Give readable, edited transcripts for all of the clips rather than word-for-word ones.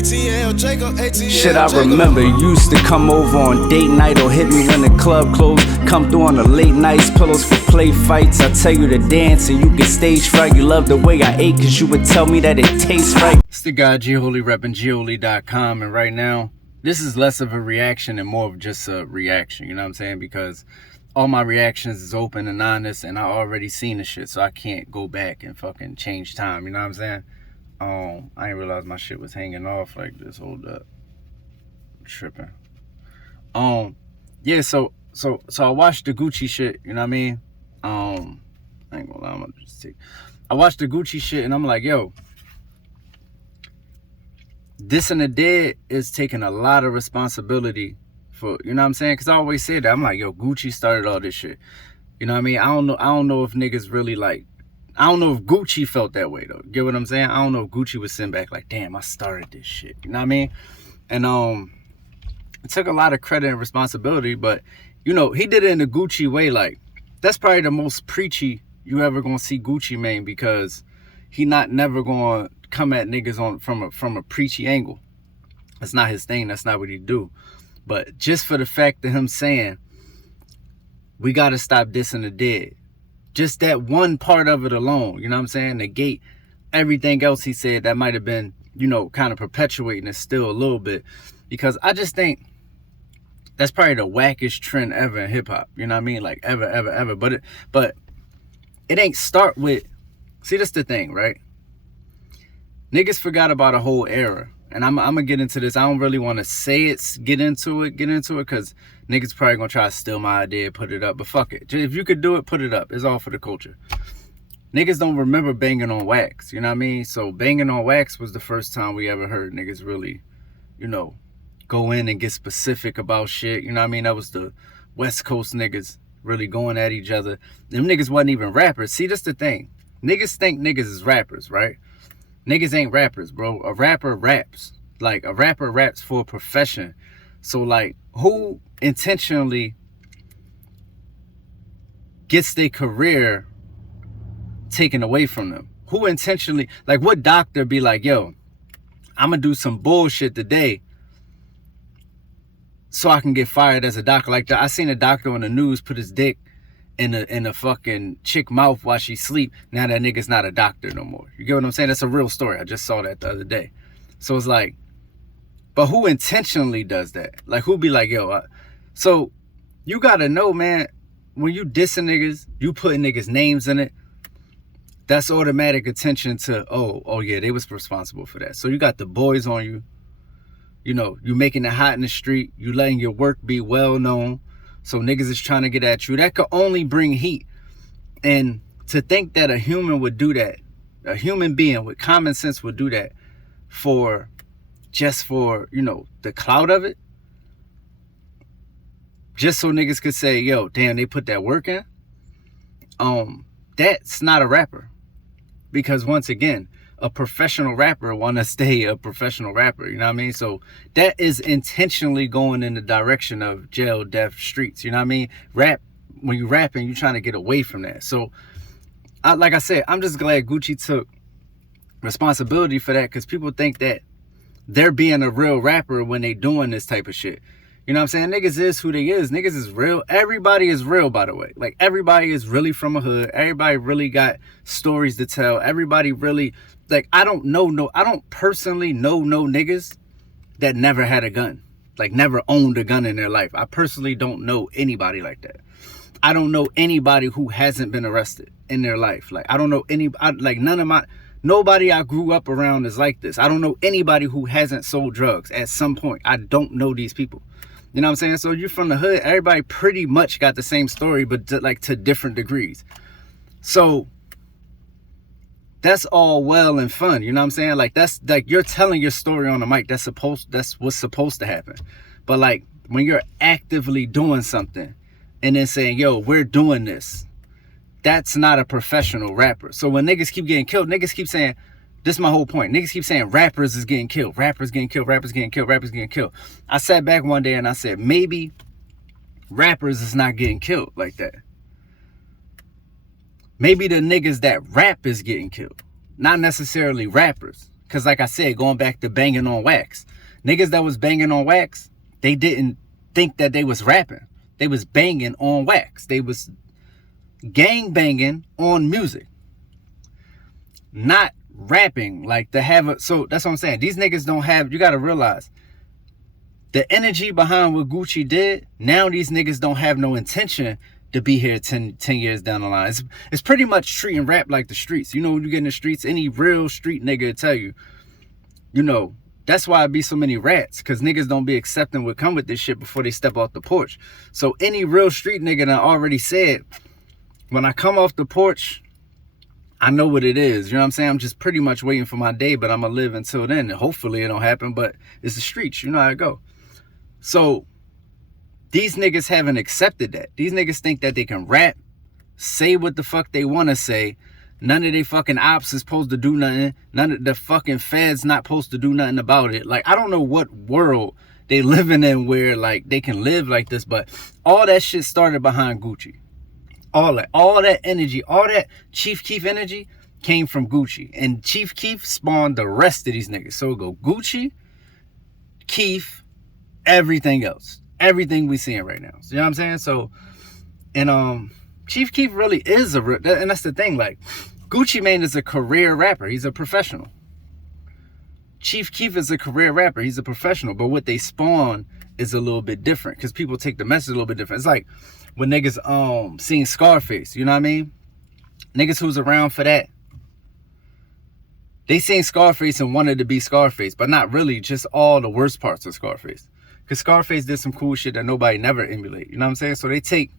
ATL, Jacob, ATL. Shit, I remember you used to come over on date night or hit me when the club closed. Come through on the late nights, pillows for play fights. I tell you to dance and you get stage fright. You love the way I ate cause you would tell me that it tastes right. It's the guy G-Holy reppin' G-Holy.com, and right now this is less of a reaction and more of just a reaction, you know what I'm saying? Because all my reactions is open and honest, and I already seen the shit, so I can't go back and fucking change time, you know what I'm saying? I didn't realize my shit was hanging off like this. Hold up. Tripping. Yeah, so I watched the Gucci shit, you know what I mean? I ain't gonna lie, I'm gonna just take. I watched the Gucci shit and I'm like, yo, Dissin the Dead is taking a lot of responsibility for, you know what I'm saying? Cause I always say that. I'm like, yo, Gucci started all this shit. You know what I mean? I don't know if niggas really like, I don't know if Gucci felt that way though. Get what I'm saying? I don't know if Gucci was sitting back like, damn, I started this shit. You know what I mean? And it took a lot of credit and responsibility, but you know, he did it in a Gucci way. Like, that's probably the most preachy you ever gonna see Gucci Mane, because he not never gonna come at niggas from a preachy angle. That's not his thing. That's not what he do. But just for the fact of him saying, we gotta stop dissing the dead. Just that one part of it alone, you know what I'm saying? Negate everything else he said that might have been, you know, kind of perpetuating it still a little bit. Because I just think that's probably the wackest trend ever in hip hop. You know what I mean? Like ever. But it ain't start with, see, that's the thing, right? Niggas forgot about a whole era. And I'm gonna get into this. I don't really want to say it, get into it, because niggas probably gonna try to steal my idea, put it up. But fuck it. If you could do it, put it up. It's all for the culture. Niggas don't remember banging on wax. You know what I mean? So banging on wax was the first time we ever heard niggas really, you know, go in and get specific about shit. You know what I mean? That was the West Coast niggas really going at each other. Them niggas wasn't even rappers. See, that's the thing. Niggas think niggas is rappers, right? Niggas ain't rappers, bro. A rapper raps. Like, a rapper raps for a profession. So, like, who intentionally gets their career taken away from them? Who intentionally, like, what doctor be like, yo, I'm gonna do some bullshit today so I can get fired as a doctor? Like, I seen a doctor on the news put his dick in a fucking chick mouth while she sleep. Now that nigga's not a doctor no more. You get what I'm saying? That's a real story. I just saw that the other day. So it's like, but who intentionally does that? Like, who be like, yo, so you gotta know, man, when you dissing niggas, you putting niggas' names in it, that's automatic attention to, oh yeah, they was responsible for that. So you got the boys on you. You know, you making it hot in the street. You letting your work be well known. So niggas is trying to get at you. That could only bring heat. And to think that a human would do that, a human being with common sense would do that just for, you know, the clout of it. Just so niggas could say, yo, damn, they put that work in. That's not a rapper. Because once again, a professional rapper want to stay a professional rapper, you know what I mean? So that is intentionally going in the direction of jail, death, streets, you know what I mean? Rap, when you rapping, you trying to get away from that. So, like I said, I'm just glad Gucci took responsibility for that, because people think that they're being a real rapper when they doing this type of shit. You know what I'm saying? Niggas is who they is. Niggas is real. Everybody is real, by the way. Like, everybody is really from a hood. Everybody really got stories to tell. Everybody really, like, I don't personally know no niggas that never had a gun. Like, never owned a gun in their life. I personally don't know anybody like that. I don't know anybody who hasn't been arrested in their life. Like, I don't know nobody I grew up around is like this. I don't know anybody who hasn't sold drugs at some point. I don't know these people. You know what I'm saying? So you're from the hood. Everybody pretty much got the same story, but to different degrees. So that's all well and fun. You know what I'm saying? Like, that's like, you're telling your story on the mic. That's what's supposed to happen. But like, when you're actively doing something and then saying, yo, we're doing this, that's not a professional rapper. So when niggas keep getting killed, niggas keep saying, this is my whole point. Niggas keep saying rappers is getting killed. Rappers getting killed. Rappers getting killed. Rappers getting killed. I sat back one day and I said, maybe rappers is not getting killed like that. Maybe the niggas that rap is getting killed. Not necessarily rappers. Because like I said, going back to banging on wax, niggas that was banging on wax, they didn't think that they was rapping. They was banging on wax. They was gang banging on music, not rapping. Like to have a, so that's what I'm saying. These niggas don't have, you got to realize the energy behind what Gucci did. Now these niggas don't have no intention to be here 10 years down the line. It's pretty much treating rap like the streets. You know, when you get in the streets, any real street nigga will tell you, you know, that's why it be so many rats, because niggas don't be accepting what come with this shit before they step off the porch. So any real street nigga that already said, when I come off the porch, I know what it is. You know what I'm saying? I'm just pretty much waiting for my day, but I'm going to live until then. And hopefully it don't happen, but it's the streets. You know how it go. So these niggas haven't accepted that. These niggas think that they can rap, say what the fuck they want to say. None of they fucking ops is supposed to do nothing. None of the fucking feds not supposed to do nothing about it. Like, I don't know what world they living in where, like, they can live like this, but all that shit started behind Gucci. All that energy, all that Chief Keef energy came from Gucci. And Chief Keef spawned the rest of these niggas. So it go Gucci, Keef, everything else. Everything we seeing right now. So, you know what I'm saying? So, and Chief Keef really is a, and that's the thing, like, Gucci Mane is a career rapper. He's a professional. Chief Keef is a career rapper. He's a professional. But what they spawn is a little bit different, because people take the message a little bit different. It's like when niggas seen Scarface, you know what I mean? Niggas who's around for that, they seen Scarface and wanted to be Scarface, but not really, just all the worst parts of Scarface. Because Scarface did some cool shit that nobody never emulate. You know what I'm saying? So they take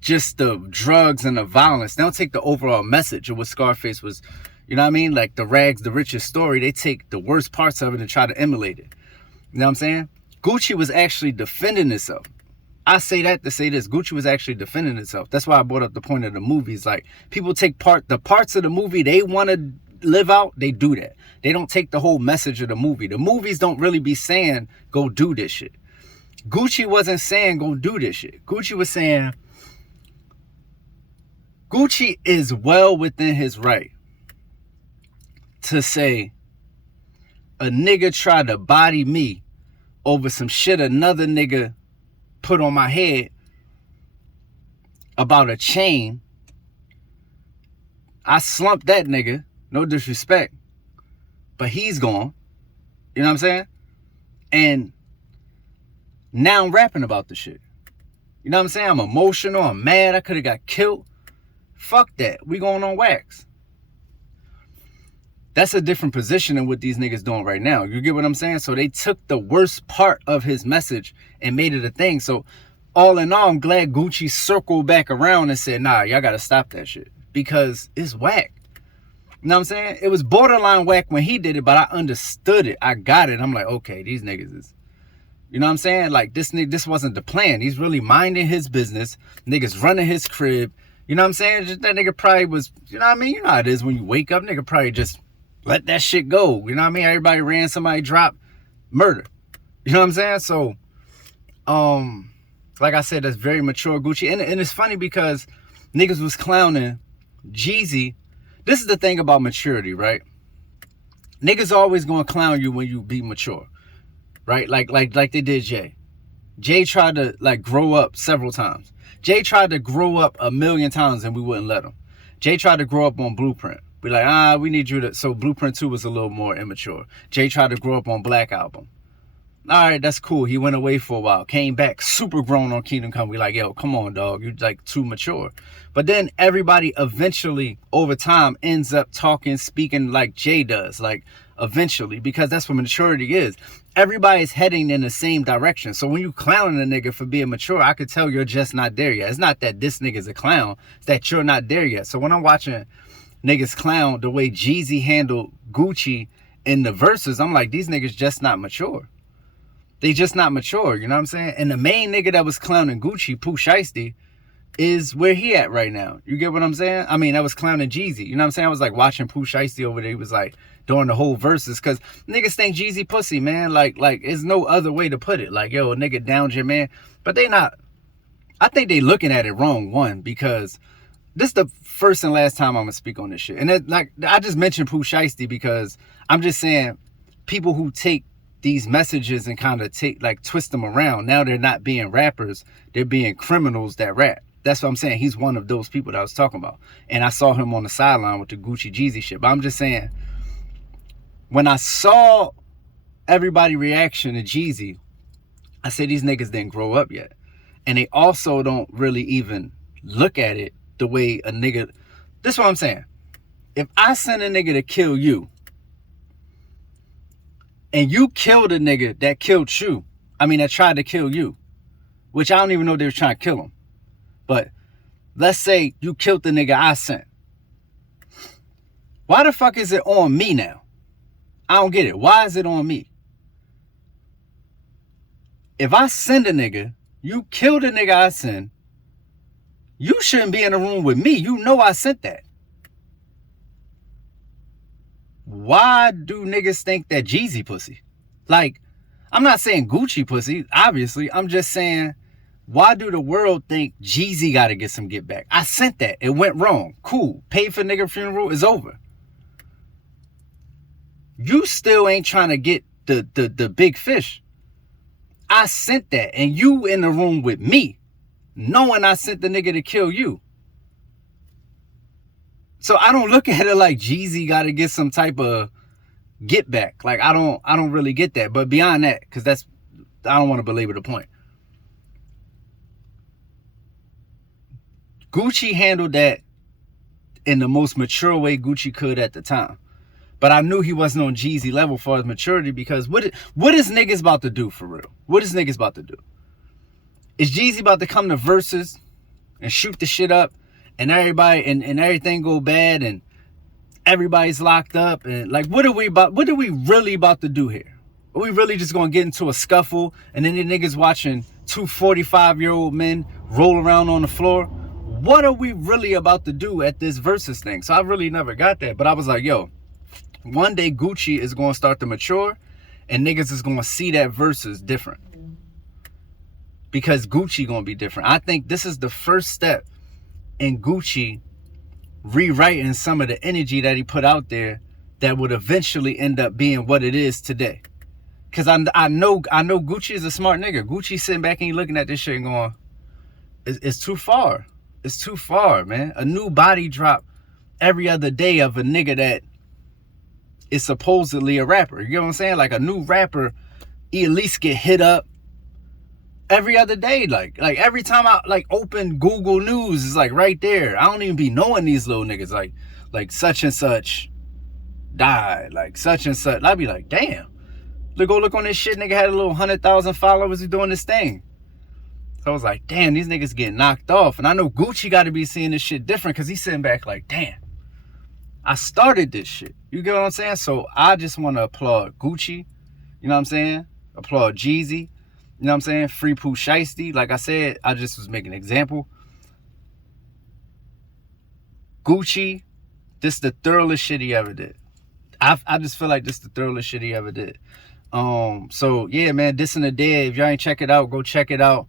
just the drugs and the violence. They don't take the overall message of what Scarface was, you know what I mean? Like the rags, the richest story. They take the worst parts of it and try to emulate it. You know what I'm saying? Gucci was actually defending itself. I say that to say this. Gucci was actually defending itself. That's why I brought up the point of the movies. Like, people take the parts of the movie they want to live out, they do that. They don't take the whole message of the movie. The movies don't really be saying, go do this shit. Gucci wasn't saying, go do this shit. Gucci was saying, Gucci is well within his right to say, a nigga tried to body me over some shit another nigga put on my head about a chain. I slumped that nigga, no disrespect, but he's gone. You know what I'm saying? And now I'm rapping about the shit. You know what I'm saying? I'm emotional, I'm mad, I could have got killed. Fuck that. We going on wax. That's a different position than what these niggas doing right now. You get what I'm saying? So they took the worst part of his message and made it a thing. So all in all, I'm glad Gucci circled back around and said, nah, y'all gotta stop that shit, because it's whack. You know what I'm saying? It was borderline whack when he did it, but I understood it. I got it. I'm like, okay, these niggas is, you know what I'm saying? Like, this wasn't the plan. He's really minding his business. Niggas running his crib. You know what I'm saying? Just, that nigga probably was, you know what I mean? You know how it is when you wake up. Nigga probably just let that shit go. You know what I mean? Everybody ran, somebody dropped, murder. You know what I'm saying? So, like I said, that's very mature Gucci. And it's funny because niggas was clowning Jeezy. This is the thing about maturity, right? Niggas always gonna clown you when you be mature, right? Like they did Jay. Jay tried to like grow up several times. Jay tried to grow up 1,000,000 times and we wouldn't let him. Jay tried to grow up on Blueprint. Be like, we need you to. So Blueprint 2 was a little more immature. Jay tried to grow up on Black Album. All right, that's cool. He went away for a while, came back super grown on Kingdom Come. We like, yo, come on, dog. You're like too mature. But then everybody eventually over time ends up talking, speaking like Jay does, like eventually, because that's what maturity is. Everybody's heading in the same direction. So when you clowning a nigga for being mature, I could tell you're just not there yet. It's not that this nigga's a clown. It's that you're not there yet. So when I'm watching niggas clown the way Jeezy handled Gucci in the verses, I'm like, these niggas just not mature. They just not mature, you know what I'm saying? And the main nigga that was clowning Gucci, Pooh Shiesty, is where he at right now. You get what I'm saying? I mean, that was clowning Jeezy. You know what I'm saying? I was like watching Pooh Shiesty over there. He was like doing the whole verses, because niggas think Jeezy pussy, man. Like, there's no other way to put it. Like, yo, a nigga downed your man. But they not. I think they looking at it wrong, one, because this is the first and last time I'm gonna speak on this shit. And it, like I just mentioned Pooh Shiesty because I'm just saying people who take these messages and kind of twist them around. Now they're not being rappers, they're being criminals that rap. That's what I'm saying. He's one of those people that I was talking about. And I saw him on the sideline with the Gucci Jeezy shit. But I'm just saying, when I saw everybody reaction to Jeezy, I said these niggas didn't grow up yet. And they also don't really even look at it the way a nigga... This is what I'm saying. If I send a nigga to kill you, and you killed a nigga that killed you, that tried to kill you, which I don't even know if they were trying to kill him. But let's say you killed the nigga I sent. Why the fuck is it on me now? I don't get it. Why is it on me? If I send a nigga, you kill the nigga I send, you shouldn't be in the room with me. You know I sent that. Why do niggas think that Jeezy pussy? Like, I'm not saying Gucci pussy, obviously. I'm just saying, why do the world think Jeezy got to get some get back? I sent that. It went wrong. Cool. Paid for nigga funeral is over. You still ain't trying to get the big fish. I sent that, and you in the room with me, knowing I sent the nigga to kill you. So I don't look at it like Jeezy got to get some type of get back. Like, I don't really get that. But beyond that, because I don't want to belabor the point. Gucci handled that in the most mature way Gucci could at the time. But I knew he wasn't on Jeezy level for his maturity, because what is niggas about to do for real? What is niggas about to do? Is Jeezy about to come to Versus and shoot the shit up and everybody and everything go bad and everybody's locked up? And like, what are we really about to do here? Are we really just gonna get into a scuffle and then the niggas watching two 45-year-old men roll around on the floor? What are we really about to do at this Versus thing? So I really never got that. But I was like, yo, one day Gucci is going to start to mature and niggas is going to see that Versus different. Because Gucci going to be different. I think this is the first step in Gucci rewriting some of the energy that he put out there that would eventually end up being what it is today. Because I know Gucci is a smart nigga. Gucci sitting back and he looking at this shit and going, it's too far. It's too far, man. A new body drop every other day of a nigga that is supposedly a rapper. You know what I'm saying? Like a new rapper, he at least get hit up every other day. Like every time I open Google News, it's like right there. I don't even be knowing these little niggas. Like such and such died. Like such and such. I'd be like, damn. Look on this shit. Nigga had a little 100,000 followers who doing this thing. So I was like, damn, these niggas getting knocked off. And I know Gucci got to be seeing this shit different because he's sitting back like, damn, I started this shit. You get what I'm saying? So I just want to applaud Gucci. You know what I'm saying? Applaud Jeezy. You know what I'm saying? Free Pooh Shiesty. Like I said, I just was making an example. Gucci, this is the thoroughest shit he ever did. I just feel like this is the thoroughest shit he ever did. So yeah, man, Dissin the Dead. If y'all ain't check it out, go check it out.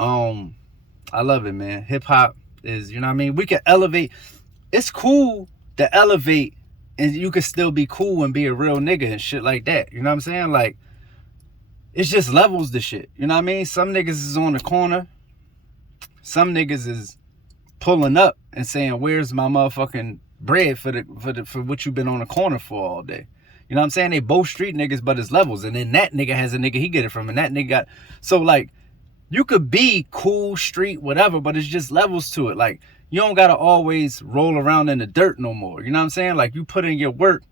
I love it, man. Hip hop is, you know what I mean? We can elevate. It's cool to elevate and you can still be cool and be a real nigga and shit like that. You know what I'm saying? Like, it's just levels to shit. You know what I mean? Some niggas is on the corner. Some niggas is pulling up and saying, where's my motherfucking bread for what you've been on the corner for all day? You know what I'm saying? They both street niggas, but it's levels. And then that nigga has a nigga he get it from, and that nigga got... So, like, you could be cool, street, whatever, but it's just levels to it. Like, you don't got to always roll around in the dirt no more. You know what I'm saying? Like, you put in your work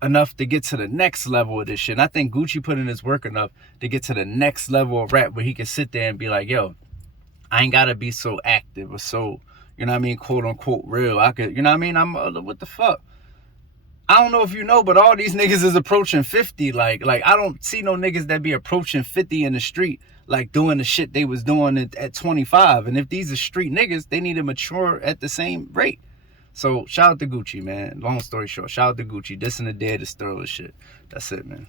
enough to get to the next level of this shit. And I think Gucci put in his work enough to get to the next level of rap where he can sit there and be like, yo, I ain't got to be so active or so, you know what I mean, quote unquote real. I could, you know what I mean? I'm, what the fuck? I don't know if you know, but all these niggas is approaching 50. Like I don't see no niggas that be approaching 50 in the street, like doing the shit they was doing at 25. And if these are street niggas, they need to mature at the same rate. So shout out to Gucci, man. Long story short, shout out to Gucci. Dissin the Dead is thoroughest shit. That's it, man.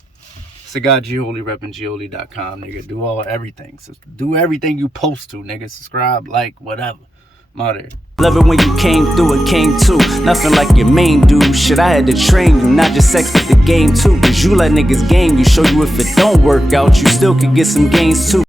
Cigar Gioli, repping Gioli.com, nigga. Do everything. So do everything you post to, nigga. Subscribe, like, whatever. I'm out here. Love it when you came through and came too. Nothing like your main dude. Shit, I had to train you, not just sex, but the game too. Cause you let niggas game you, show you if it don't work out, you still can get some gains too.